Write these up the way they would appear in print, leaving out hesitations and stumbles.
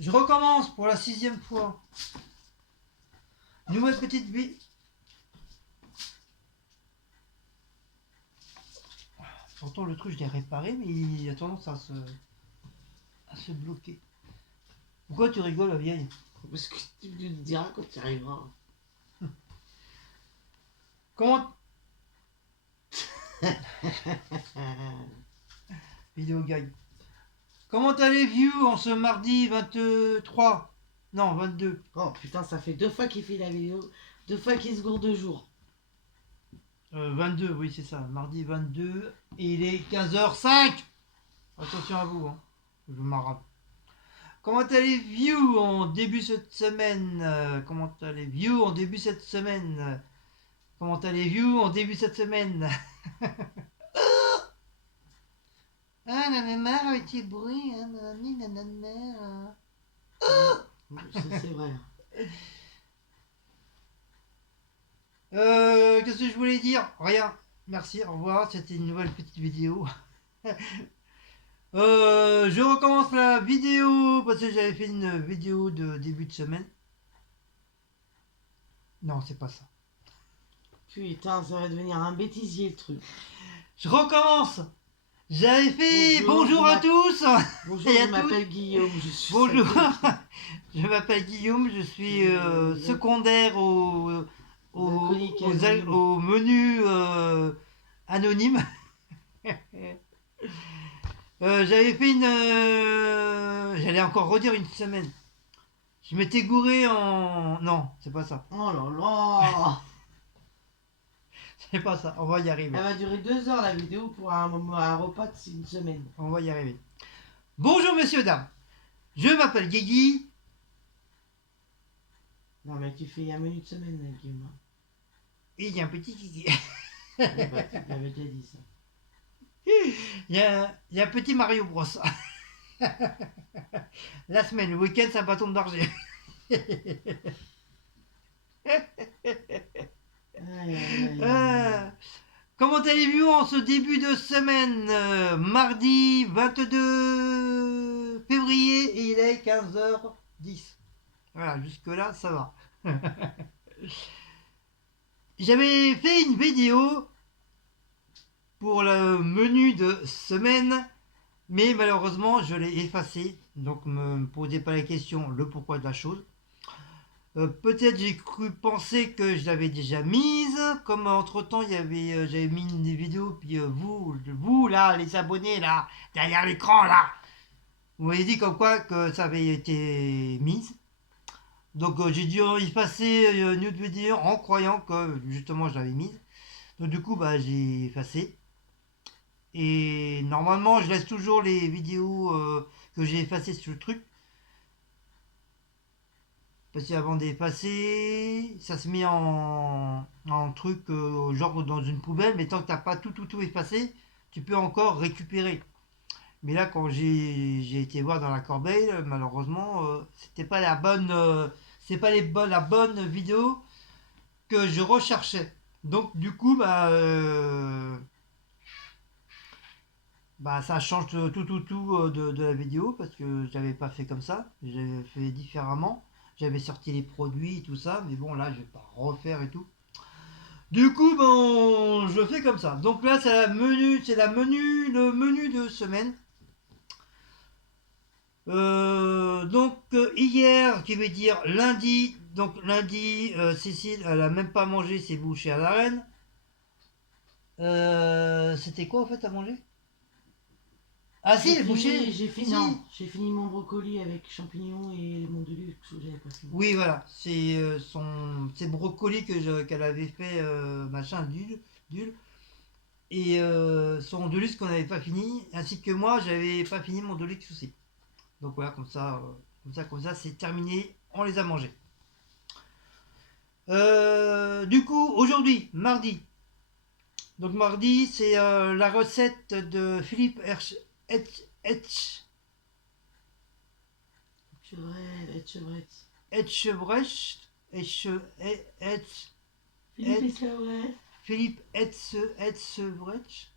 Je recommence pour la 6e fois. Nouvelle petite vie. Pourtant le truc je l'ai réparé mais il a tendance à se bloquer. Pourquoi tu rigoles la vieille? Parce que tu te diras quand tu arriveras. Comment... Vidéo guide. Comment allez-vous en ce mardi 23? Non, 22. Oh putain, ça fait 2 fois qu'il fait la vidéo, 2 fois qu'il se gourde de jour. 22, oui c'est ça, mardi 22, et il est 15h05. Attention à vous, hein. Je m'arrape. Comment allez-vous en début cette semaine? Comment allez-vous en début cette semaine? Comment allez-vous en début cette semaine? Ah, j'en ai marre avec tes bruits, hein, nanani, nanana. Ça c'est vrai. Qu'est-ce que je voulais dire? Rien. Merci, au revoir. C'était une nouvelle petite vidéo. Je recommence la vidéo parce que j'avais fait une vidéo de début de semaine. Non, c'est pas ça. Putain, ça va devenir un bêtisier le truc. Je recommence. J'avais fait bonjour à tous. Bonjour, et à je m'appelle tous. Guillaume. Je suis Bonjour. Je m'appelle Guillaume. Je suis secondaire au menu anonyme. J'avais fait une... J'allais encore redire une semaine. Je m'étais gouré en... Non, c'est pas ça. Oh là là. C'est pas ça. On va y arriver. Elle va durer 2 heures la vidéo pour un repas de une semaine. On va y arriver. Bonjour messieurs, dames. Je m'appelle Guigui. Non mais tu fais un menu de semaine là, Guillaume. Et il y a un petit Guigui. Bah, tu l'avais déjà dit ça. Il y a un petit Mario Bros. La semaine, le week-end, c'est un bâton de berger. Comment allez-vous en ce début de semaine? Mardi 22 février et il est 15h10. Voilà, jusque-là, ça va. J'avais fait une vidéo pour le menu de semaine, mais malheureusement, je l'ai effacé. Donc, ne me posez pas la question, le pourquoi de la chose. Peut-être j'ai cru penser que je l'avais déjà mise, comme entre temps j'avais mis des vidéos, puis vous là, les abonnés là, derrière l'écran là, vous m'avez dit comme quoi que ça avait été mise. Donc j'ai dû effacer une autre vidéo en croyant que justement je l'avais mise. Donc du coup bah j'ai effacé. Et normalement je laisse toujours les vidéos que j'ai effacées sur le truc. Parce qu'avant d'effacer, ça se met en truc genre dans une poubelle, mais tant que t'as pas tout effacé, tu peux encore récupérer. Mais là, quand j'ai été voir dans la corbeille, malheureusement, c'était pas la bonne, c'est pas la bonne vidéo que je recherchais. Donc du coup, bah ça change tout de la vidéo parce que j'avais pas fait comme ça, j'avais fait différemment. J'avais sorti les produits, tout ça, mais bon là je vais pas refaire et tout. Du coup bon je fais comme ça. Donc là c'est le menu de semaine. Donc hier qui veut dire lundi. Donc lundi Cécile elle a même pas mangé ses bouchées à la reine. C'était quoi en fait à manger? Ah si, les bouchées. J'ai fini, Si. non, j'ai fini mon brocoli avec champignons et mon deluxe que j'avais pas fini. Oui, voilà, c'est ses brocolis qu'elle avait fait machin d'huile et son deluxe qu'on n'avait pas fini, ainsi que moi j'avais pas fini mon deluxe aussi. Donc voilà, comme ça, c'est terminé, on les a mangés. Du coup, aujourd'hui, mardi. Donc mardi, c'est la recette de Philippe Etchebrecht. Philippe Etchebrecht.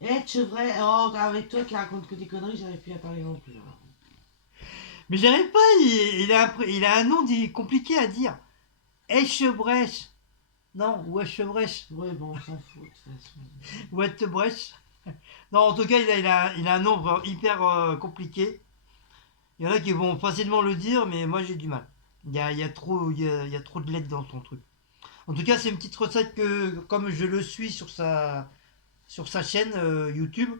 Etchebrecht, oh, avec toi qui raconte que des conneries, j'arrive plus à parler non plus. Mais j'arrive pas, il a un nom compliqué à dire. Echebrech. Non, ou Echebrech. Ouais, bon, on s'en fout de toute façon. Ou Ettebrech. Non, en tout cas, il a un nom hyper compliqué. Il y en a qui vont facilement le dire, mais moi j'ai du mal. Il y a trop de lettres dans son truc. En tout cas, c'est une petite recette que, comme je le suis sur sa chaîne YouTube,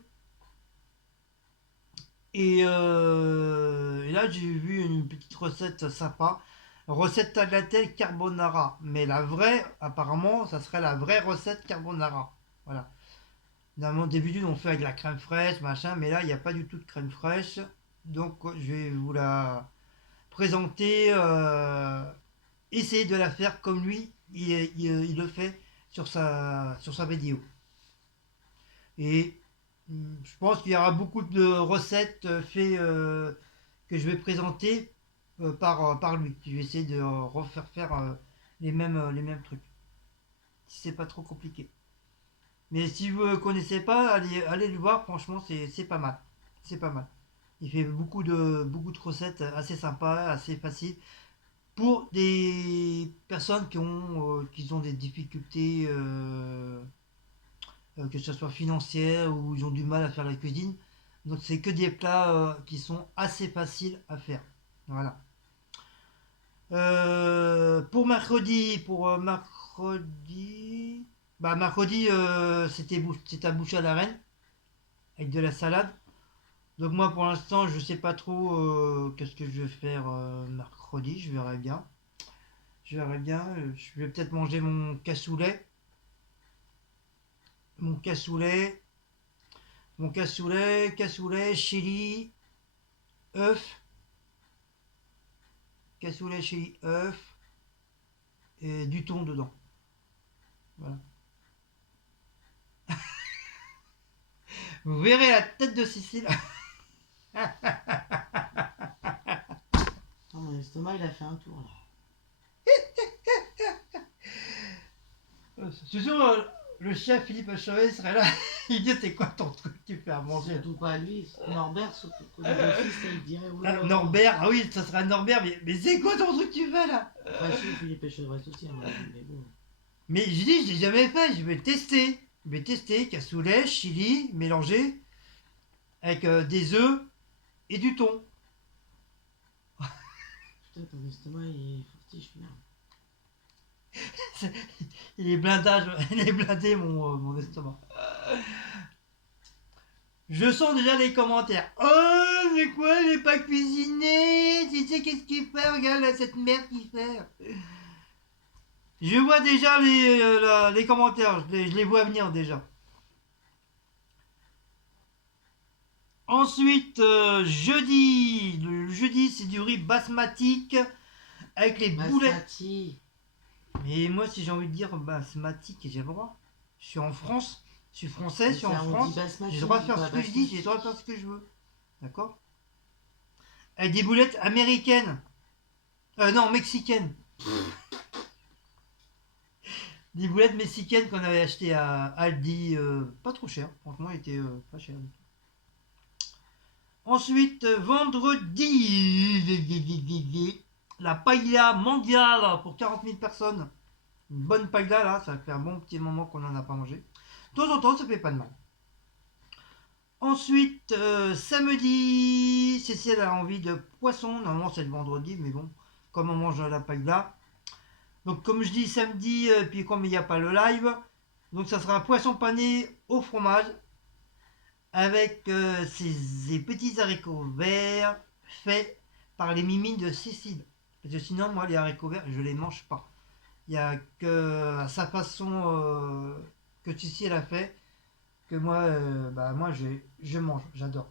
et là j'ai vu une petite recette sympa. Recette tagliatelle carbonara. Mais la vraie, apparemment, ça serait la vraie recette carbonara. Voilà. Normalement, d'habitude, on fait avec la crème fraîche, machin, mais là, il n'y a pas du tout de crème fraîche. Donc, je vais vous la présenter, essayer de la faire comme lui, il le fait sur sa vidéo. Et je pense qu'il y aura beaucoup de recettes faites que je vais présenter par lui. Je vais essayer de refaire faire les mêmes trucs. Si c'est pas trop compliqué. Mais si vous ne connaissez pas, allez le voir, franchement, c'est pas mal. C'est pas mal. Il fait beaucoup de recettes assez sympas, assez faciles. Pour des personnes qui ont des difficultés, que ce soit financières ou ils ont du mal à faire la cuisine. Donc c'est que des plats qui sont assez faciles à faire. Voilà. Mercredi, bah mercredi c'était à boucher à la reine avec de la salade. Donc moi pour l'instant je sais pas trop qu'est-ce que je vais faire mercredi, je verrai bien. Je verrai bien. Je vais peut-être manger mon cassoulet, cassoulet, chili, œuf, cassoulet, chili, œuf et du thon dedans. Voilà. Vous verrez la tête de Cécile. Non, mon estomac, il a fait un tour là. C'est sûr, le chef Philippe Chavet serait là. Il dit c'est quoi ton truc que tu fais à manger? Surtout pas lui, Norbert, surtout que d'office, il dirait oula. Norbert, ah oui, ça serait Norbert, mais c'est quoi ton truc que tu fais là? Enfin, si, Philippe Echevresse aussi, à mon avis, mais bon. Mais je dis, je l'ai jamais fait, je vais le tester. Je vais tester cassoulet, chili, mélangé avec des œufs et du thon. Putain, ton estomac, il est fortiche, merde. Il est il est blindé mon estomac. Je sens déjà les commentaires. Oh, mais quoi, il n'est pas cuisiné? Tu sais qu'est-ce qu'il fait? Regarde là, cette merde qu'il fait. Je vois déjà les commentaires, je les vois venir déjà. Ensuite, jeudi. Le jeudi, c'est du riz basmatique avec les boulettes. Basmati. Mais moi, si j'ai envie de dire basmatique, j'ai le droit. Je suis en France. Je suis français, je suis en France. J'ai le droit de faire ce que je dis, j'ai le droit de faire ce que je veux. D'accord? Avec des boulettes américaines. Non, mexicaines. Des boulettes mexicaines qu'on avait achetées à Aldi. Pas trop cher. Franchement, il était pas cher. Ensuite, vendredi. La paella mondiale pour 40 000 personnes. Une bonne paella là, ça fait un bon petit moment qu'on n'en a pas mangé. De temps en temps, ça fait pas de mal. Ensuite, samedi, Cécile a envie de poisson. Normalement, c'est le vendredi, mais bon, comme on mange la paella. Donc, comme je dis samedi, puis comme il n'y a pas le live, donc ça sera un poisson pané au fromage avec ces petits haricots verts faits par les mimines de Cécile. Parce que sinon, moi, les haricots verts, je les mange pas. Il n'y a que à sa façon que Cécile a fait que moi, moi je mange, j'adore.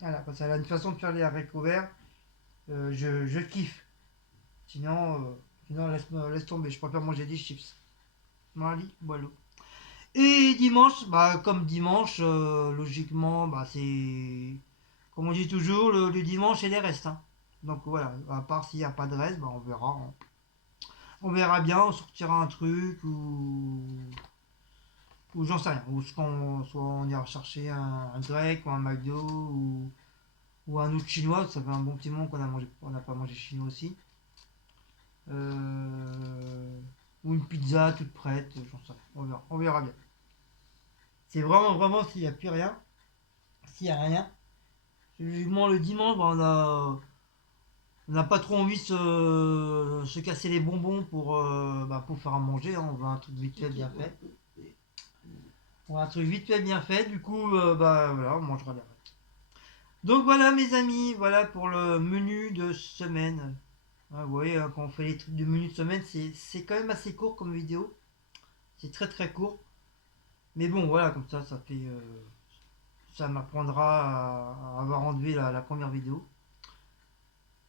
Voilà, parce qu'elle a une façon de faire les haricots verts, je kiffe. Sinon laisse tomber, je préfère manger des chips. Voilà. Et dimanche, comme dimanche, logiquement, c'est comme on dit toujours, le dimanche et les restes. Hein. Donc voilà, à part s'il n'y a pas de reste, on verra. Hein. On verra bien, on sortira un truc ou j'en sais rien. Ou soit on ira chercher un grec ou un McDo ou ou un autre chinois, ça fait un bon petit moment on n'a pas mangé chinois aussi. Ou une pizza toute prête, j'en sais rien. On verra bien. C'est vraiment s'il n'y a plus rien, s'il n'y a rien. Vivement le dimanche, on n'a pas trop envie de se casser les bonbons pour faire à manger, hein. On veut un truc vite fait bien fait. On veut un truc vite fait bien fait, du coup, voilà, on mangera les restes. Donc voilà mes amis, voilà pour le menu de semaine. Ah, vous voyez, hein, quand on fait les trucs de menu de semaine, c'est quand même assez court comme vidéo. C'est très très court. Mais bon, voilà, comme ça fait. Ça m'apprendra à avoir enlevé la première vidéo.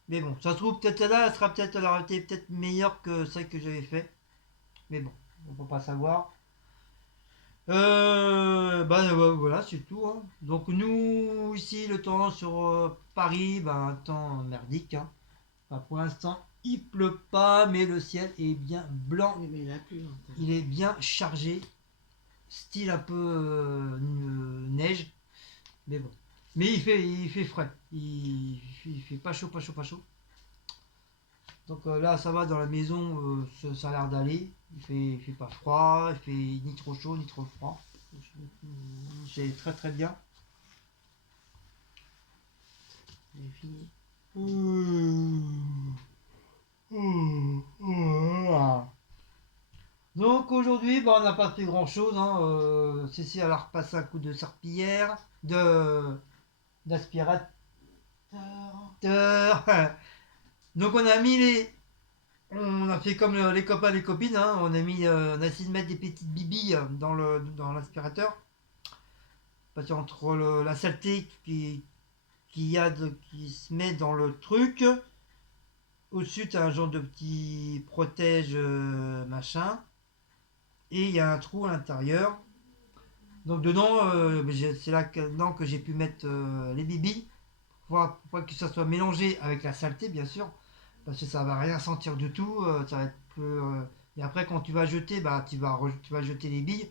Mais bon, ça se trouve peut-être celle-là, elle sera peut-être, elle aurait été peut-être meilleure que celle que j'avais fait. Mais bon, on peut pas savoir. Voilà, c'est tout, hein. Donc nous, ici, le temps sur Paris, un temps merdique, hein. Enfin, pour l'instant, il pleut pas, mais le ciel est bien blanc. Oui, mais il a plu. Hein, Il est bien chargé, style un peu neige. Mais bon. Mais il fait frais. Il fait pas chaud, pas chaud, pas chaud. Donc là, ça va dans la maison, ça a l'air d'aller. Il fait pas froid, il fait ni trop chaud, ni trop froid. C'est très très bien. j'ai fini. Donc aujourd'hui, on n'a pas fait grand chose, hein. Cécile elle a repassé un coup de serpillière, d'aspirateur. Donc on a fait comme les copains et les copines, hein. On a essayé de mettre des petites bibilles dans l'aspirateur. Parce qu'entre la saleté qui se met dans le truc, au-dessus tu as un genre de petit protège machin, et il y a un trou à l'intérieur. Donc dedans, c'est là dedans que j'ai pu mettre les bibilles, pour pas que ça soit mélangé avec la saleté bien sûr, parce que ça va rien sentir du tout, ça va être et après quand tu vas jeter, tu vas jeter les billes.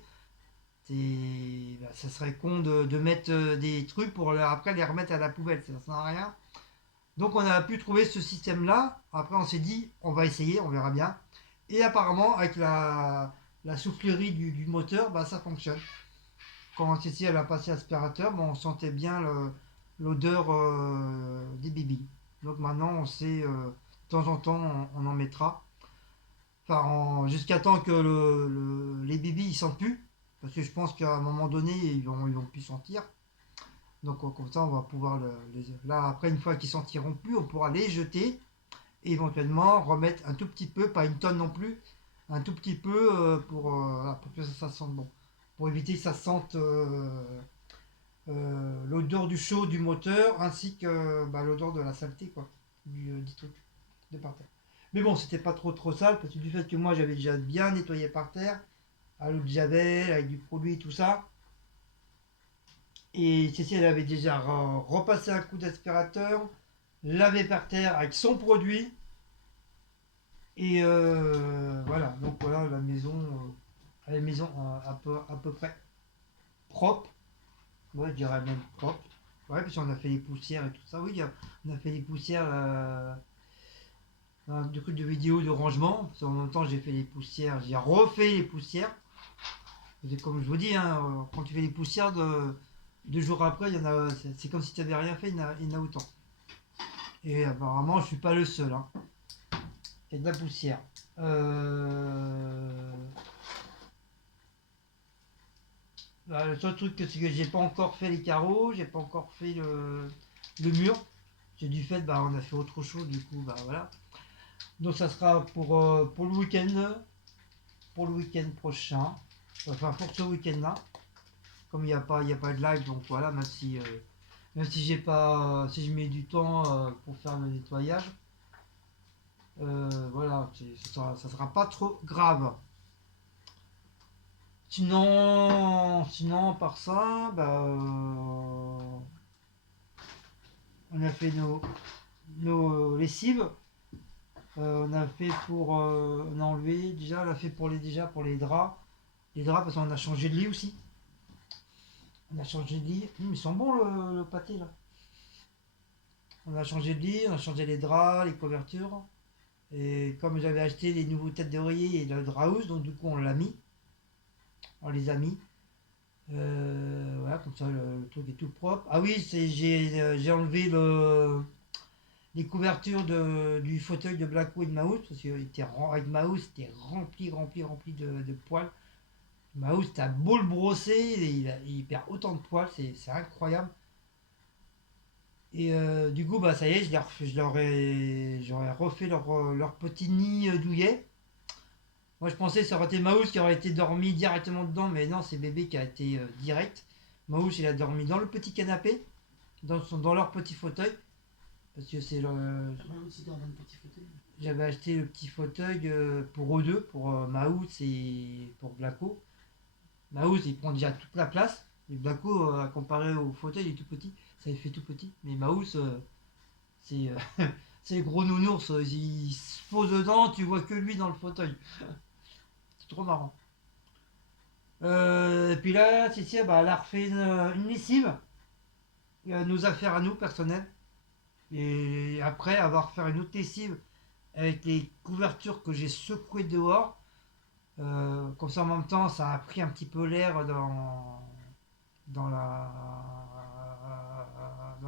Ça serait con de mettre des trucs pour après les remettre à la poubelle, ça sert à rien. Donc on a pu trouver ce système là. Après on s'est dit on va essayer, on verra bien. Et apparemment avec la soufflerie du moteur, ça fonctionne. Quand Cécile elle a passé l'aspirateur, on sentait bien l'odeur des bibis. Donc maintenant on sait, de temps en temps on en mettra. Enfin jusqu'à temps que les bibis ils sentent plus. Parce que je pense qu'à un moment donné ils vont plus sentir. Donc comme ça on va pouvoir là après une fois qu'ils sentiront plus, on pourra les jeter et éventuellement remettre un tout petit peu, pas une tonne non plus, un tout petit peu pour que ça sente bon. Pour éviter que ça sente l'odeur du chaud du moteur ainsi que l'odeur de la saleté quoi, du truc de par terre. Mais bon, c'était pas trop sale parce que du fait que moi j'avais déjà bien nettoyé par terre, à l'eau de javel, avec du produit et tout ça. Et Cécile elle avait déjà repassé un coup d'aspirateur, lavé par terre avec son produit. Et voilà, donc voilà la maison à peu près propre. Ouais, je dirais même propre. Ouais, puis on a fait les poussières et tout ça. Oui, on a fait les poussières du truc de vidéo de rangement. Parce qu'en même temps, j'ai fait les poussières, j'ai refait les poussières. Et comme je vous dis, hein, quand tu fais les poussières, deux jours après, c'est comme si tu n'avais rien fait, il y en a autant. Et apparemment, je suis pas le seul, hein. Il y a de la poussière. Le seul truc, c'est que j'ai pas encore fait les carreaux, j'ai pas encore fait le mur. C'est du fait, on a fait autre chose, du coup, voilà. Donc ça sera pour le week-end prochain. Enfin, pour ce week-end-là. Comme il y a pas de live, donc voilà, même si j'ai pas, si je mets du temps pour faire le nettoyage, voilà, ça sera pas trop grave. Sinon, par ça, on a fait nos lessives. On a fait on a enlevé déjà, on a fait pour les draps. Les draps parce qu'on a changé de lit aussi. On a changé de lit. Ils sont bons le pâté là. On a changé de lit, on a changé les draps, les couvertures. Et comme j'avais acheté les nouveaux têtes d'oreiller et le drap house, donc du coup on l'a mis. On les a mis. Voilà, comme ça le truc est tout propre. Ah oui, j'ai enlevé les couvertures du fauteuil de Blacko et de Mouse, parce qu'avec Mouse, c'était rempli de poils. Mouse, t'as beau le brosser, il perd autant de poils, c'est incroyable. Et du coup, bah ça y est, j'aurais refait leur petit nid douillet. Moi, je pensais que ça aurait été Mouse qui aurait été dormi directement dedans, mais non, c'est bébé qui a été direct. Mouse, il a dormi dans le petit canapé, dans leur petit fauteuil. Parce que c'est le. Moi aussi dans un petit fauteuil. J'avais acheté le petit fauteuil pour eux deux, pour Maouz et pour Blacko. Maouz, il prend déjà toute la place. Et Blacko, comparé au fauteuil, il est tout petit. Ça il fait tout petit. Mais Maouz, c'est c'est le gros nounours. Il se pose dedans, tu vois que lui dans le fauteuil. C'est trop marrant. Et puis là, Cécile, bah, elle a refait une lessive. Nos affaires à nous, personnelles. Et après avoir fait une autre lessive avec les couvertures que j'ai secouées dehors, comme ça en même temps ça a pris un petit peu l'air dans la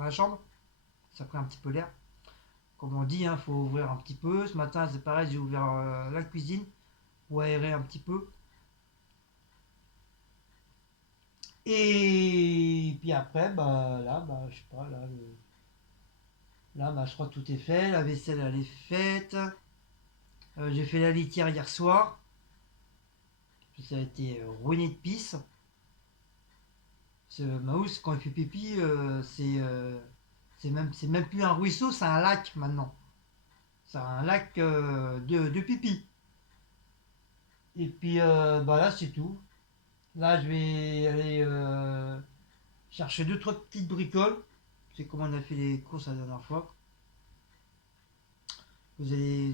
chambre, ça a pris un petit peu l'air. Comme on dit, hein, faut ouvrir un petit peu. Ce matin c'est pareil, j'ai ouvert la cuisine pour aérer un petit peu. Et puis après, bah là, bah je sais pas, là bah, je crois que tout est fait, la vaisselle elle est faite. J'ai fait la litière hier soir. Ça a été ruiné de pisse. Ce Maus, quand il fait pipi, c'est même plus un ruisseau, c'est un lac maintenant. C'est un lac de pipi. Et puis bah là, c'est tout. Là, je vais aller chercher deux, trois petites bricoles. C'est comme on a fait les courses la dernière fois. Vous aurez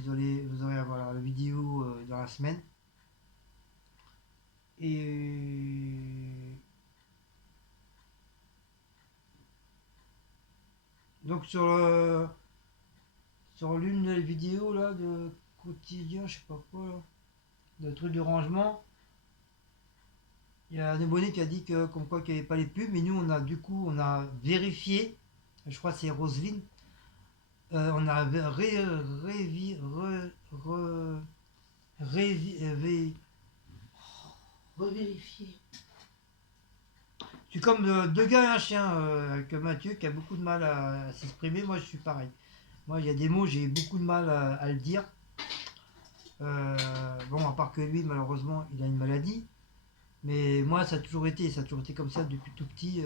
voilà, la vidéo dans la semaine. Et donc sur l'une des vidéos là de quotidien, je sais pas quoi là, de truc de rangement, il y a un abonné qui a dit que comme quoi qu'il n'y avait pas les pubs, mais nous on a vérifié, je crois que c'est Roselyne, on a Revérifier. je suis comme deux gars et un chien avec Mathieu qui a beaucoup de mal à s'exprimer, moi je suis pareil. Moi il y a des mots, j'ai beaucoup de mal à le dire. Bon, à part que lui, malheureusement, il a une maladie. Mais moi, ça a toujours été comme ça depuis tout petit.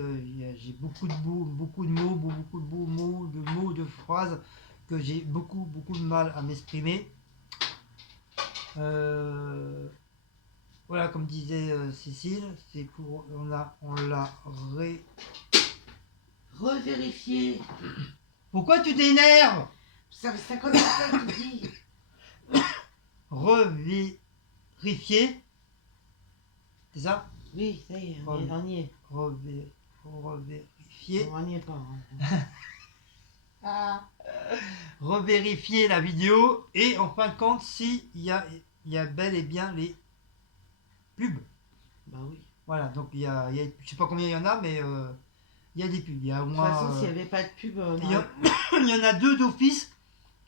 J'ai beaucoup de mots, beaucoup de beaux mots, de phrases que j'ai beaucoup de mal à m'exprimer. Euh, voilà, comme disait Cécile, c'est pour, on l'a Revérifier. Pourquoi tu t'énerves? Ça fait 50 fois que tu dis. Revérifier, c'est ça? Oui, ça y est, on y est. Revérifier. On n'y est pas. Hein. Revérifier la vidéo et en fin de compte s'il y a bel et bien les pubs. Bah oui. Voilà, donc je sais pas combien il y en a, mais il y a des pubs. Il y a au De toute moins, façon, s'il n'y avait pas de pub, il y en a deux d'office.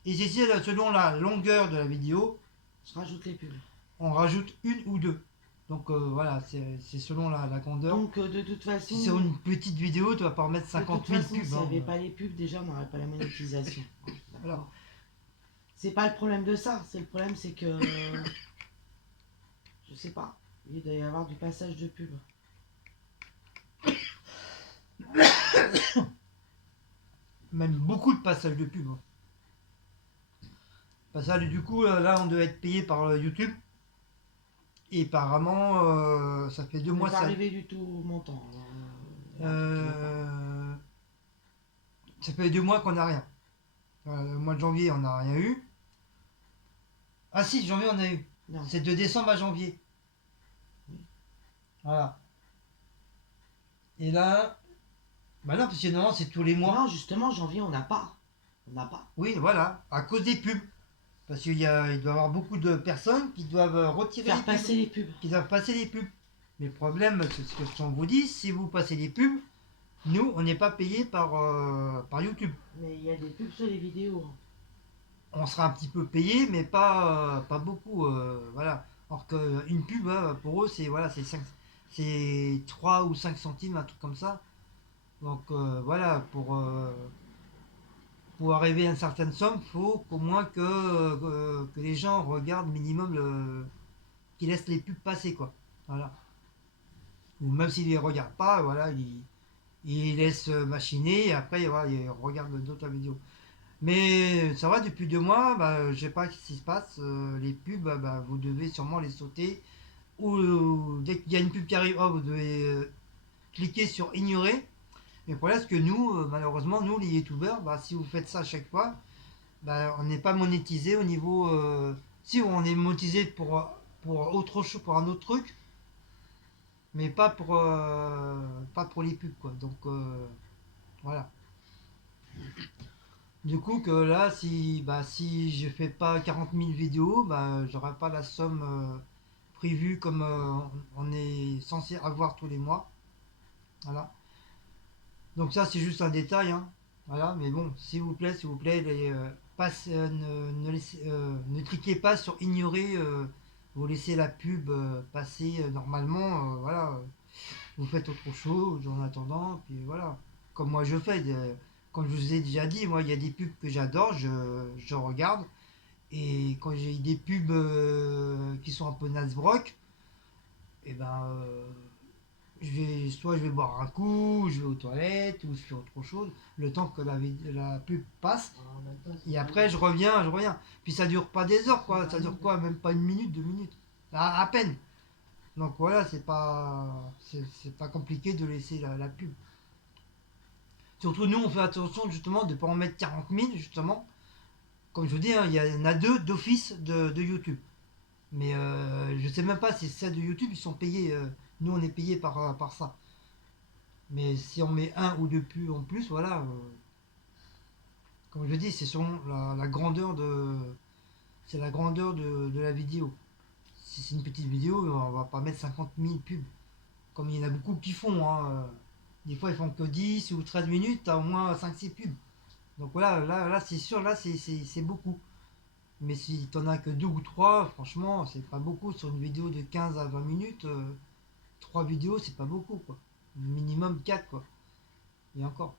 Et c'est selon la longueur de la vidéo, je rajoute les pubs. on rajoute une ou deux. Donc voilà, c'est selon la grandeur. Donc de toute façon. Si sur une petite vidéo, tu vas pas remettre 50 000 pubs. S'il n'y hein. avait pas les pubs, déjà, on n'aurait pas la monétisation. Voilà. C'est pas le problème de ça. C'est le problème, c'est que. Je sais pas. Il doit y avoir du passage de pub. Même beaucoup de passages de pub. hein. Passage, du coup, là, on doit être payé par YouTube. Et apparemment, ça fait 2 On mois. n'est pas arrivé du tout au montant. Ça fait 2 mois qu'on n'a rien. Le mois de janvier, on n'a rien eu. Ah si, janvier, on a eu. Non. C'est de décembre à janvier. Oui. Voilà. Et là, bah non, parce que normalement, c'est tous les mois. Non, justement, janvier, on n'a pas. On n'a pas. Oui, voilà, à cause des pubs. Parce il doit y avoir beaucoup de personnes qui doivent retirer les Faire pubs, passer les pubs. qui doivent passer les pubs. Mais le problème, c'est ce que on vous dit, si vous passez les pubs, nous, on n'est pas payé par YouTube. Mais il y a des pubs sur les vidéos. Hein. On sera un petit peu payé, mais pas beaucoup. Voilà. Alors qu'une pub, pour eux, c'est voilà, c'est 3 ou 5 centimes, un truc comme ça. Donc voilà, pour arriver à une certaine somme, il faut qu'au moins que les gens regardent minimum qu'ils laissent les pubs passer, quoi. Voilà. Ou même s'ils les regardent pas, voilà, ils laissent machiner et après voilà, ils regardent d'autres vidéos. Mais ça va, depuis 2 mois, bah, je sais pas ce qui se passe. Les pubs, vous devez sûrement les sauter. Ou dès qu'il y a une pub qui arrive, oh, vous devez cliquer sur ignorer. Mais le problème, c'est que nous, malheureusement, nous, les youtubeurs, bah, si vous faites ça à chaque fois, bah, on n'est pas monétisé au niveau. Si on est monétisé pour autre chose, pour un autre truc, mais pas pour les pubs, quoi. Donc voilà. Du coup, que là, si je fais pas 40 000 vidéos, j'aurai pas la somme prévue comme on est censé avoir tous les mois. Voilà. Donc ça, c'est juste un détail, hein. Voilà, mais bon, s'il vous plaît, ne cliquez pas sur ignorer, vous laissez la pub passer normalement, voilà, vous faites autre chose en attendant, puis voilà. Comme moi je fais, comme je vous ai déjà dit, moi il y a des pubs que j'adore, je regarde, et quand j'ai des pubs qui sont un peu nasbrock, et soit je vais boire un coup, je vais aux toilettes, ou je fais autre chose, le temps que la pub passe, et après je reviens. Puis ça dure pas des heures, quoi, ça dure quoi, même pas 1 minute, 2 minutes, à peine. Donc voilà, c'est pas compliqué de laisser la pub. Surtout nous, on fait attention justement de ne pas en mettre 40 000, justement. Comme je vous dis, hein, il y en a deux d'office de YouTube. Mais je sais même pas si celles de YouTube, ils sont payés. Nous, on est payé par ça. Mais si on met un ou deux pubs en plus, voilà. Comme je dis, c'est selon la grandeur c'est la grandeur de la vidéo. Si c'est une petite vidéo, on va pas mettre 50 000 pubs. Comme il y en a beaucoup qui font. Hein. Des fois, ils font que 10 ou 13 minutes, t'as au moins 5 6 pubs. Donc voilà, là c'est sûr, là c'est beaucoup. Mais si t'en as que 2 ou 3, franchement, c'est pas beaucoup. Sur une vidéo de 15 à 20 minutes, 3 vidéos, c'est pas beaucoup, quoi. Minimum 4, quoi. Et encore.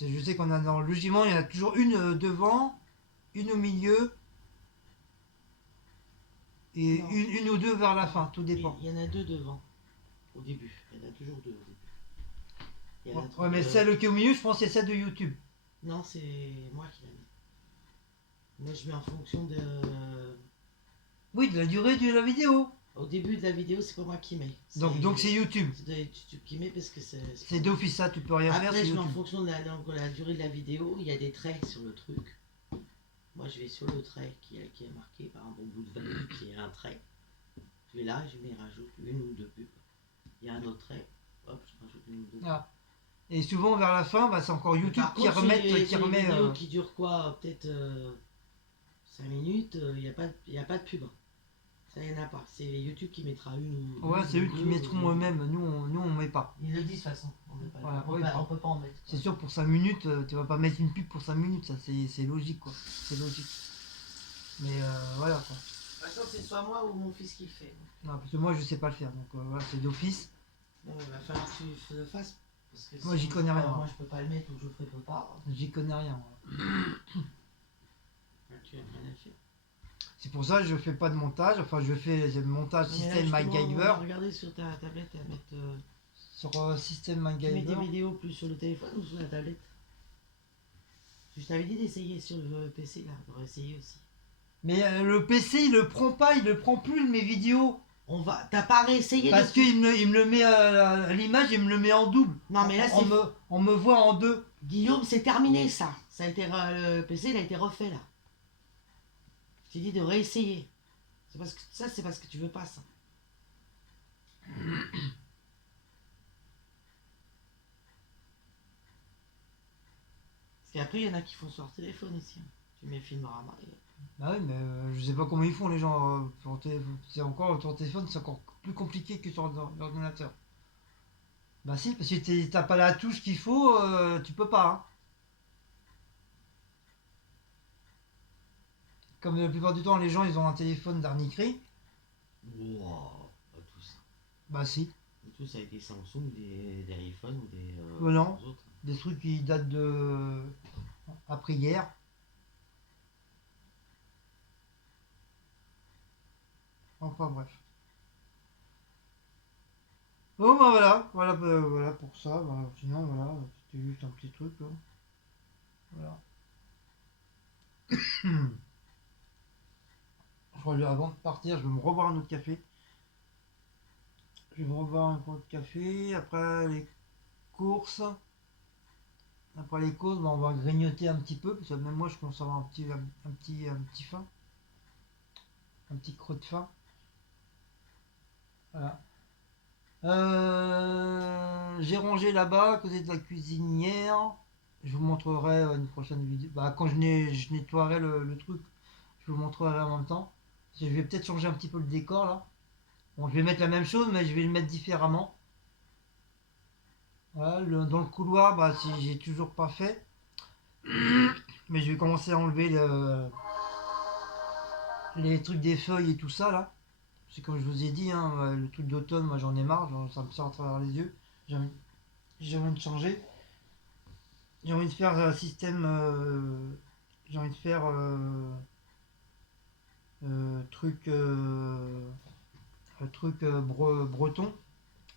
Je sais qu'on a dans le logement, il y en a toujours une devant, une au milieu, et Non. une ou deux vers la fin, tout dépend. Il y en a deux devant. Au début. Il y en a toujours deux au début. Il y en a Ouais, mais celle qui est au milieu, je pense que c'est celle de YouTube. Non, c'est moi qui la mets. Moi, je mets en fonction de. Oui, de la durée de la vidéo. Au début de la vidéo, c'est pas moi qui mets. Donc c'est YouTube. C'est YouTube qui met parce que c'est. C'est d'office, ça, tu peux rien faire. Après, C'est je mets en YouTube. fonction de la durée de la vidéo. Il y a des traits sur le truc. Moi, je vais sur le trait qui est marqué par un bon bout de valeur, qui est un trait. Je vais là, je mets rajoute une ou deux pubs. Il y a un autre trait. Hop, je rajoute une ou deux pubs. Ah. Et souvent vers la fin, c'est encore YouTube Par qui contre, remet. sur les vidéos qui durent quoi, peut-être 5 minutes, il n'y a pas de pub. Ça, il n'y en a pas. C'est YouTube qui mettra une ou deux. Ouais, c'est eux qui mettront eux-mêmes. Nous, on met pas. Ils le disent de toute façon. Voilà, On peut pas en mettre. c'est sûr, pour 5 minutes, tu vas pas mettre une pub pour 5 minutes, ça c'est logique, quoi. C'est logique. Mais voilà, quoi. De toute façon, c'est soit moi ou mon fils qui le fait. Non, parce que moi je sais pas le faire, donc voilà, c'est d'office. Bon, il va falloir que tu le fasses. Parce que Moi, j'y connais rien. Moi, je peux pas le mettre ou je peux pas. J'y connais rien. Tu as rien à faire. C'est pour ça que je fais pas de montage, enfin je fais le montage système MacGyver. Regardez sur ta tablette à mettre. Sur système Tu mets des MacGyver. vidéos plus sur le téléphone ou sur la tablette. Je t'avais dit d'essayer sur le PC là, on va essayer aussi. Mais le PC il le prend pas, il le prend plus mes vidéos. T'as pas réessayé Parce qu'il me le met à l'image, il me le met en double. Non mais là c'est. On me voit en deux. Guillaume, c'est terminé ça. Ça a été le PC il a été refait là. Je t'ai dit de réessayer. C'est parce que tu veux pas ça. Et après, il y en a qui font sur leur téléphone aussi. Hein. Tu mets Filmorama. Bah oui, mais je sais pas comment ils font les gens sur le téléphone. C'est encore sur le téléphone, c'est encore plus compliqué que sur l'ordinateur. Bah si, parce que t'as pas la touche qu'il faut, tu peux pas. Hein. Comme la plupart du temps, les gens ils ont un téléphone d'arniquerie. Wow, pas tout ça. Bah si. Tout ça a été Samsung, des iPhones ou des Non, autres. des trucs qui datent de après hier. Enfin bref. Bon bah voilà pour ça. Bah, sinon voilà, c'était juste un petit truc. Là. Voilà. Avant de partir, je vais me revoir un autre café. Je vais me revoir un autre café. Après les courses. Après les courses, bah, on va grignoter un petit peu. Parce que même moi, je commence à avoir un petit faim. Un petit creux de faim. Voilà. J'ai rangé là-bas, à côté de la cuisinière. Je vous montrerai une prochaine vidéo. Bah, quand je nettoierai le truc, je vous montrerai en même temps. Je vais peut-être changer un petit peu le décor là. Bon, je vais mettre la même chose, mais je vais le mettre différemment. Voilà, dans le couloir, bah, j'ai toujours pas fait. Mais je vais commencer à enlever les trucs des feuilles et tout ça là. C'est comme je vous ai dit, hein, le truc d'automne, moi j'en ai marre, ça me sort à travers les yeux. J'ai envie, j'ai envie de changer. J'ai envie de faire un système. J'ai envie de faire truc, breton,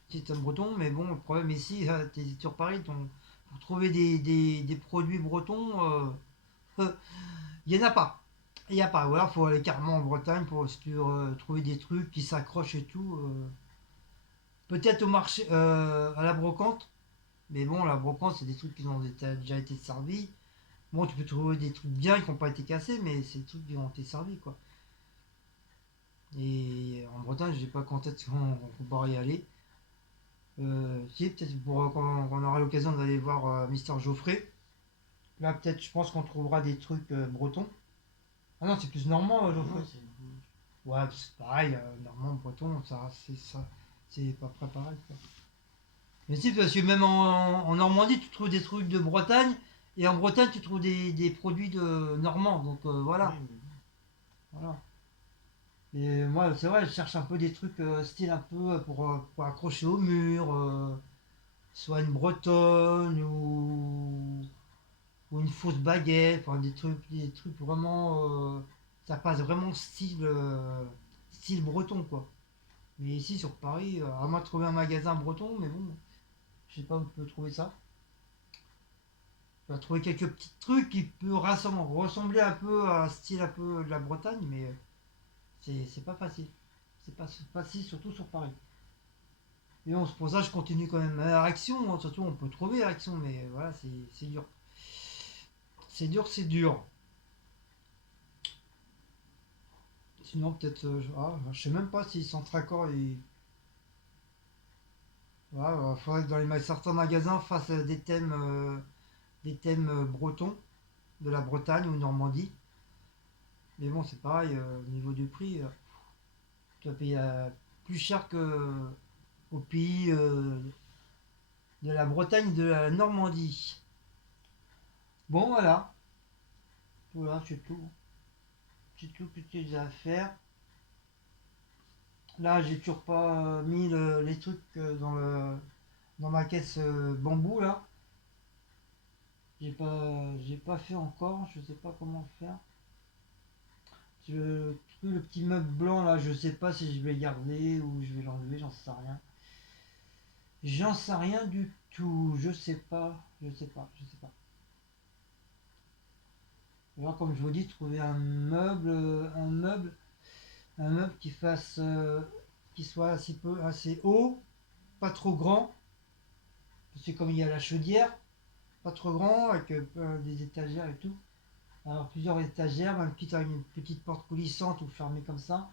système breton. Mais bon, le problème ici, t'es sur Paris, pour trouver des produits bretons, il n'y en a pas. Il n'y a pas. Ou alors, il faut aller carrément en Bretagne pour trouver des trucs qui s'accrochent et tout. Peut-être au marché, à la brocante. Mais bon, la brocante, c'est des trucs qui ont déjà été servis. Bon, tu peux trouver des trucs bien qui n'ont pas été cassés, mais c'est des trucs qui ont été servis, quoi. Et en Bretagne, je sais pas quand est-ce qu'on pourra y aller. Si, peut-être quand on aura l'occasion d'aller voir Mister Geoffrey. Là, peut-être, je pense qu'on trouvera des trucs bretons. Ah non, c'est plus normand, Geoffrey. Non, c'est- Ouais, c'est pareil, normand, breton, ça, c'est pas très pareil, quoi. Mais si, parce que même en Normandie, tu trouves des trucs de Bretagne, et en Bretagne, tu trouves des produits de Normands, donc Oui, voilà. Voilà. Et moi, c'est vrai, je cherche un peu des trucs style un peu pour accrocher au mur, soit une bretonne ou une fausse baguette, enfin, des trucs vraiment. Ça passe vraiment style breton, quoi. Mais ici, sur Paris, à moins de trouver un magasin breton, mais bon, je sais pas où tu peux trouver ça. Tu vas trouver quelques petits trucs qui peuvent ressembler un peu à un style un peu de la Bretagne, mais c'est pas facile. C'est pas facile, surtout sur Paris. Et bon, c'est pour ça que je continue quand même à Action, hein. Surtout, on peut trouver à Action, mais voilà, c'est dur. C'est dur, c'est dur. Sinon, peut-être. Je sais même pas si Centracor. Voilà, faudrait que dans certains magasins fassent des thèmes bretons, de la Bretagne ou Normandie. Mais bon, c'est pareil, au niveau du prix, tu vas payer plus cher qu'au pays de la Bretagne, de la Normandie. Bon, voilà. Voilà, c'est tout. C'est tout que j'ai à faire. Là, j'ai toujours pas mis les trucs dans ma caisse bambou là. J'ai pas fait encore. Je sais pas comment faire. Le petit meuble blanc là, je sais pas si je vais le garder ou je vais l'enlever. J'en sais rien. J'en sais rien du tout. Je sais pas. Je sais pas. Je sais pas. Alors, comme je vous dis, trouver un meuble qui soit assez haut, pas trop grand. Parce que comme il y a la chaudière, pas trop grand, avec des étagères et tout. Alors plusieurs étagères, même quitte à une petite porte coulissante ou fermée comme ça,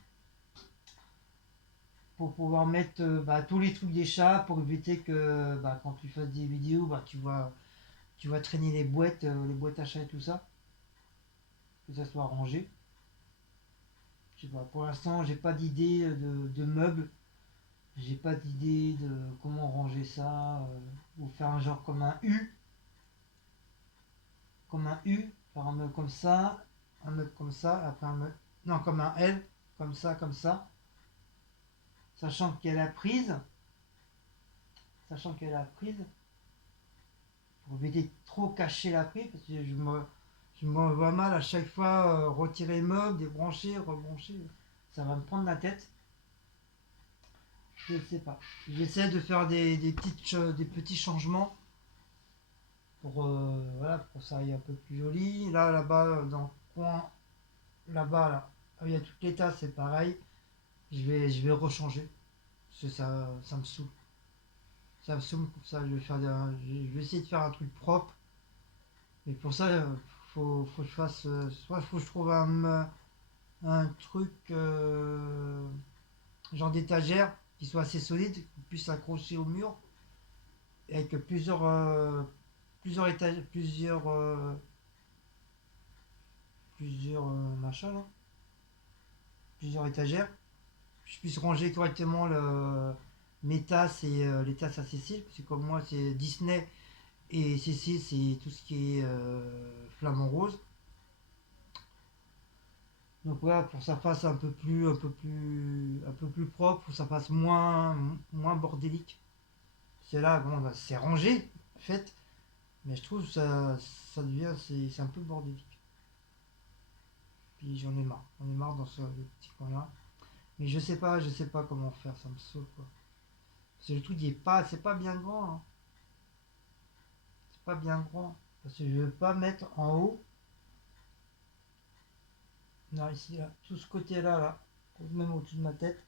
pour pouvoir mettre tous les trucs des chats, pour éviter que quand tu fasses des vidéos, tu vas traîner les boîtes achats et tout ça, que ça soit rangé. Je sais pas, pour l'instant, j'ai pas d'idée de meubles, j'ai pas d'idée de comment ranger ça, ou faire un genre comme un U, faire un meuble un meuble comme ça, après un meuble, non, comme un L, comme ça, sachant qu'il y a la prise, pour éviter de trop cacher la prise, parce que je me vois mal à chaque fois retirer le meuble, débrancher, rebrancher, ça va me prendre la tête. Je sais pas. J'essaie de faire des petits changements voilà, pour que ça aille un peu plus joli. Là, là-bas, dans le coin, là-bas, là, où il y a toutes les tasses, c'est pareil. Je vais rechanger. Parce que ça me saoule. Ça me saoule pour ça. Je vais essayer de faire un truc propre. Mais pour ça, faut que je fasse. Soit faut que je trouve un truc genre d'étagère qui soit assez solide, qu'on puisse accrocher au mur. Avec plusieurs étages, plusieurs machins là, plusieurs étagères. Je puisse ranger correctement mes tasses et les tasses à Cécile, parce que comme moi c'est Disney et Cécile c'est tout ce qui est flamant rose. Donc voilà, pour que ça fasse un peu plus propre, pour que ça fasse moins bordélique. C'est là, bon, bah, c'est rangé, en fait, mais je trouve que ça devient, c'est un peu bordélique. Puis j'en ai marre dans ce petit coin-là. Mais je sais pas comment faire, ça me saoule quoi. Parce que le truc il est pas, c'est pas bien grand, hein. C'est pas bien grand. Parce que je veux pas mettre en haut, non ici là, tout ce côté-là, là, même au-dessus de ma tête,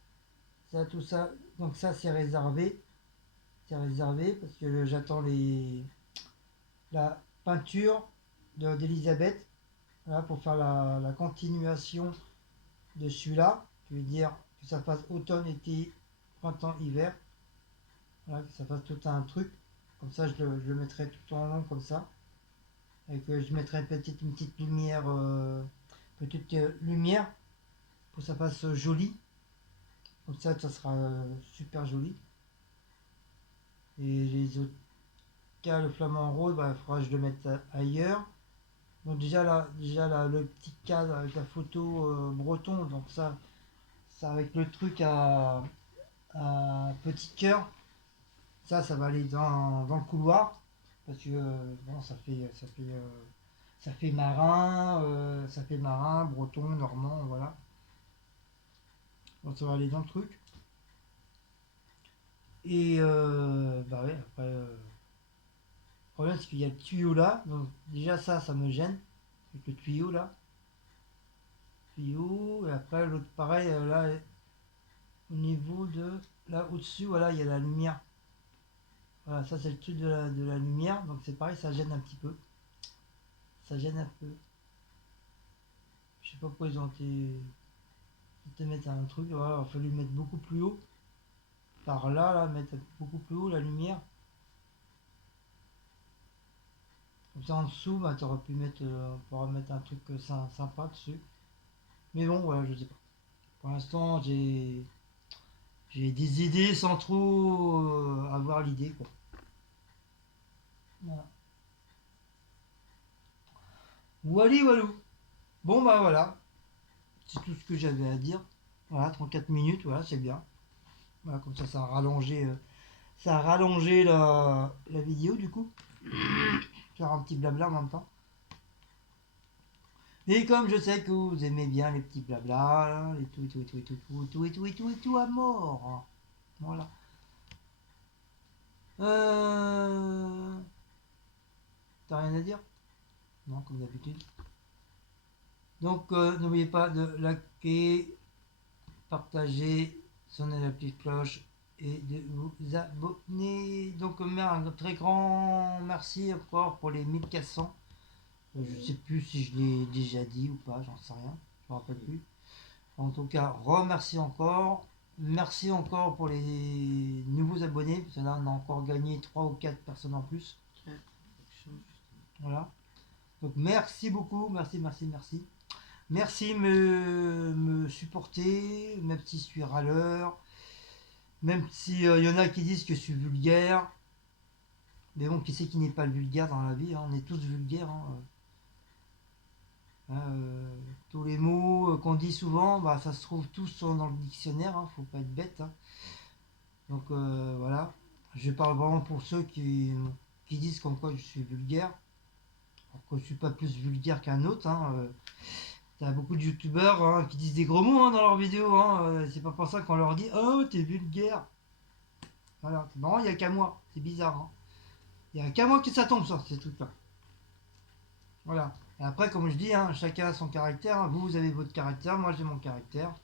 ça, tout ça, donc ça c'est réservé parce que j'attends la peinture d'Elisabeth, voilà, pour faire la continuation de celui-là, je veux dire que ça fasse automne, été, printemps, hiver. Voilà, que ça fasse tout un truc. Comme ça, je le mettrai tout en long, comme ça. Et que je mettrai une petite lumière pour que ça fasse joli. Comme ça sera super joli. Et les autres cas, le flamant rose, bah, il faudra que je le mette ailleurs. Donc déjà là, le petit cadre avec la photo breton, donc ça avec le truc à petit cœur, ça va aller dans le couloir. Parce que bon, ça fait marin, breton, normand, voilà. Donc ça va aller dans le truc. Et bah ouais, après, le problème c'est qu'il y a le tuyau là, donc déjà ça me gêne, avec le tuyau là. Tuyau, et après l'autre pareil, là, au niveau de, là au-dessus, voilà, il y a la lumière. Voilà, ça c'est le truc de la lumière, donc c'est pareil, ça gêne un petit peu. Ça gêne un peu. Je sais pas pourquoi ils ont été mettre un truc, voilà, il a fallu mettre beaucoup plus haut. Par là, là, mettre beaucoup plus haut la lumière. Comme ça en dessous, bah, t'aurais pu mettre, on pourra mettre un truc sympa dessus. Mais bon, voilà, je sais pas. Pour l'instant, j'ai des idées sans trop avoir l'idée, quoi. Voilà. Wally walou. Bon bah voilà, c'est tout ce que j'avais à dire. Voilà, 34 minutes, voilà, c'est bien. Voilà, comme ça a rallongé la vidéo du coup. Faire un petit blabla en même temps. Et comme je sais que vous aimez bien les petits blabla, et tout, et tout, et tout, et tout, et tout, et tout, et tout, et tout à mort. Voilà. T'as rien à dire? Non, comme d'habitude. Donc, n'oubliez pas de liker, partager, sonner la petite cloche et de vous abonner. Donc, un très grand merci encore pour les 1400. Je sais plus si je l'ai déjà dit ou pas, j'en sais rien, je me rappelle plus. En tout cas, remercie encore. Merci encore pour les nouveaux abonnés, parce que là on a encore gagné 3 ou 4 personnes en plus. Voilà. Donc merci beaucoup, merci, merci, merci. Merci me supporter, même si je suis râleur, même si y en a qui disent que je suis vulgaire. Mais bon, qui c'est qui n'est pas le vulgaire dans la vie, hein, on est tous vulgaires. Hein, tous les mots qu'on dit souvent, bah, ça se trouve tous dans le dictionnaire, hein, faut pas être bête. Hein. Donc voilà, je parle vraiment pour ceux qui disent comme quoi je suis vulgaire. Alors que je suis pas plus vulgaire qu'un autre. Hein, t'as beaucoup de youtubeurs hein, qui disent des gros mots hein, dans leurs vidéos. Hein, c'est pas pour ça qu'on leur dit oh t'es vulgaire. Voilà, c'est marrant, il n'y a qu'à moi. C'est bizarre. Hein. Il n'y a qu'à moi que ça tombe sur ces trucs-là. Voilà. Et après, comme je dis, hein, chacun a son caractère. Hein. Vous avez votre caractère, moi j'ai mon caractère.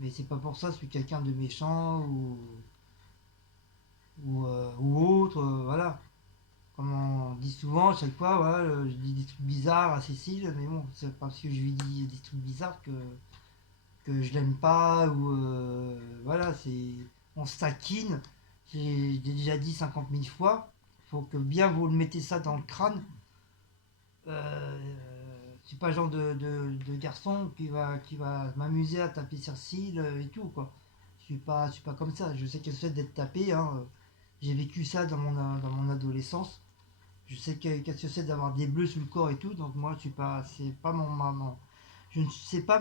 Mais c'est pas pour ça que je suis quelqu'un de méchant ou autre. Voilà. Comme on dit souvent, à chaque fois, voilà, je dis des trucs bizarres à Cécile, mais bon, c'est pas parce que je lui dis des trucs bizarres que je l'aime pas, ou voilà, c'est. On se taquine, j'ai déjà dit 50 000 fois, faut que bien vous le mettez ça dans le crâne. C'est pas le genre de garçon qui va m'amuser à taper sur cils et tout, quoi. Je suis pas comme ça, je sais qu'elle souhaite d'être tapée, hein. J'ai vécu ça dans mon adolescence. Je sais qu'elle se sait d'avoir des bleus sur le corps et tout, donc moi je suis pas, c'est pas je ne sais pas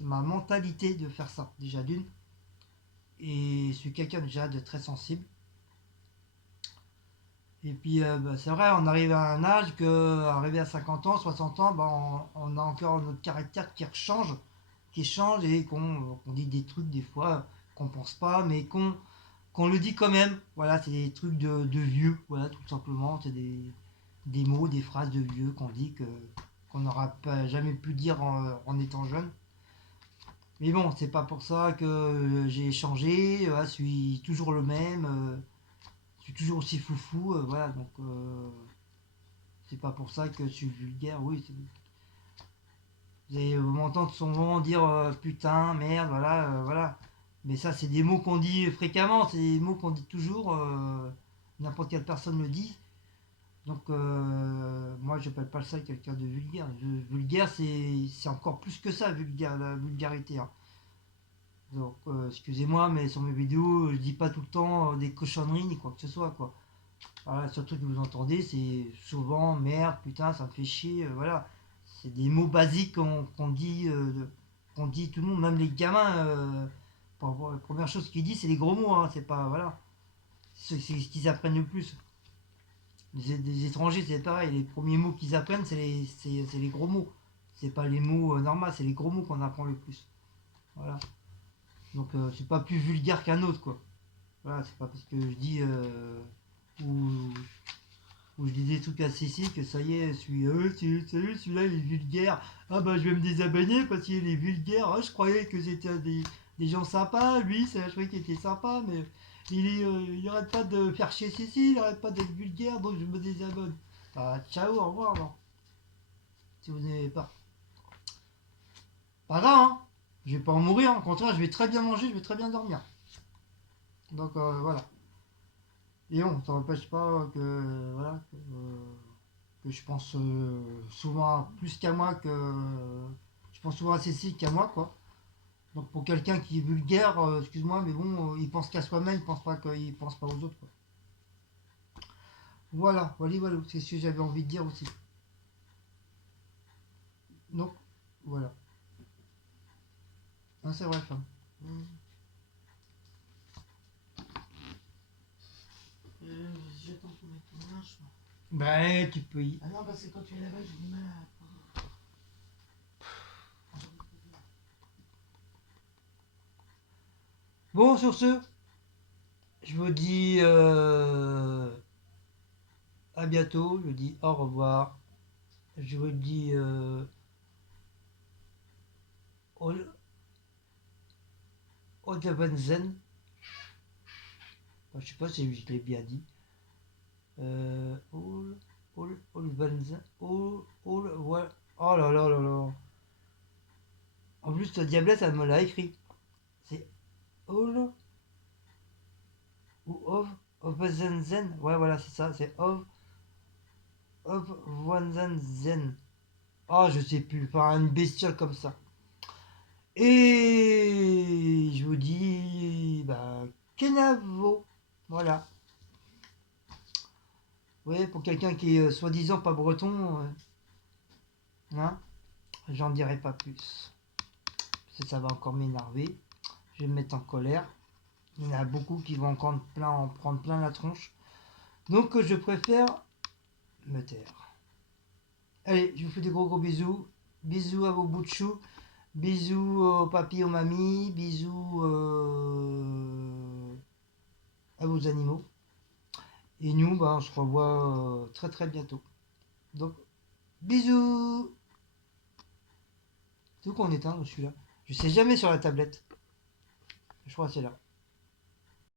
ma mentalité de faire ça, déjà d'une. Et je suis quelqu'un déjà de très sensible. Et puis bah, c'est vrai, on arrive à un âge que, arrivé à 50 ans, 60 ans, bah, on a encore notre caractère qui change et qu'on dit des trucs des fois qu'on pense pas, mais qu'on le dit quand même. Voilà, c'est des trucs de vieux, voilà, tout simplement. C'est des mots, des phrases de vieux qu'on dit qu'on n'aura pas jamais pu dire en étant jeune. Mais bon, c'est pas pour ça que j'ai changé, je suis toujours le même, je suis toujours aussi foufou, voilà, donc c'est pas pour ça que je suis vulgaire, oui. Vous allez m'entendre souvent dire putain, merde, voilà, voilà. Mais ça, c'est des mots qu'on dit fréquemment, c'est des mots qu'on dit toujours, n'importe quelle personne le dit. Donc, moi, je n'appelle pas ça quelqu'un de vulgaire. Vulgaire, c'est encore plus que ça, vulgaire, la vulgarité. Hein. Donc, excusez-moi, mais sur mes vidéos, je dis pas tout le temps des cochonneries ni quoi que ce soit, quoi. Voilà, le seul truc que vous entendez, c'est souvent merde, putain, ça me fait chier, voilà. C'est des mots basiques qu'on dit tout le monde, même les gamins. La première chose qu'ils disent, c'est les gros mots, hein, c'est pas, voilà. C'est ce qu'ils apprennent le plus. Les étrangers, c'est pareil. Les premiers mots qu'ils apprennent, c'est les gros mots. C'est pas les mots normaux, c'est les gros mots qu'on apprend le plus. Voilà. Donc, c'est pas plus vulgaire qu'un autre, quoi. Voilà, c'est pas parce que je dis. Ou je dis des trucs à Cécile que ça y est, salut, celui-là il est vulgaire. Ah bah je vais me désabonner parce qu'il est vulgaire. Ah, je croyais que c'était des gens sympas. Lui, je croyais qu'il était sympa, mais il arrête pas de faire chier Cécile, il arrête pas d'être vulgaire, donc je me désabonne. Ah, ciao, au revoir, non. Si vous n'aimez pas. Pas grave, hein. Je vais pas en mourir, au contraire, je vais très bien manger, je vais très bien dormir. Donc voilà. Et on, ça n'empêche pas que, voilà, que je pense souvent plus qu'à moi je pense souvent à Cécile qu'à moi, quoi. Donc pour quelqu'un qui est vulgaire, excuse-moi, mais bon, il pense qu'à soi-même, il pense pas aux autres, quoi. Voilà, c'est ce que j'avais envie de dire aussi. Donc, voilà. Hein, c'est vrai, femme. Hmm. J'attends pour mettre ton linge, moi. Ben, tu peux y. Ah non, parce que quand tu es là-bas, j'ai du mal à. Bon, sur ce, je vous dis à bientôt, je vous dis au revoir, je vous dis au, au Zen. Je sais pas si je l'ai bien dit. Ouais. Oh là là là là. En plus, la diablesse, elle me l'a écrit. C'est All ou Ov Zen. Ouais, voilà, c'est ça. C'est Ov Hop, Wanzan Zen. Oh, je sais plus. Enfin, une bestiole comme ça. Et je vous dis, bah, Kenavo. Voilà. Ouais, pour quelqu'un qui est soi-disant pas breton, hein, j'en dirai pas plus. Parce que ça va encore m'énerver. Je vais me mettre en colère. Il y en a beaucoup qui vont encore en prendre plein la tronche. Donc je préfère me taire. Allez, je vous fais des gros gros bisous. Bisous à vos bouts de chou. Bisous aux papis, aux mamies. Bisous à vos animaux. Et nous, bah, on se revoit très très bientôt. Donc, bisous. C'est où qu'on éteint celui-là? Je sais jamais sur la tablette. Je crois que c'est là.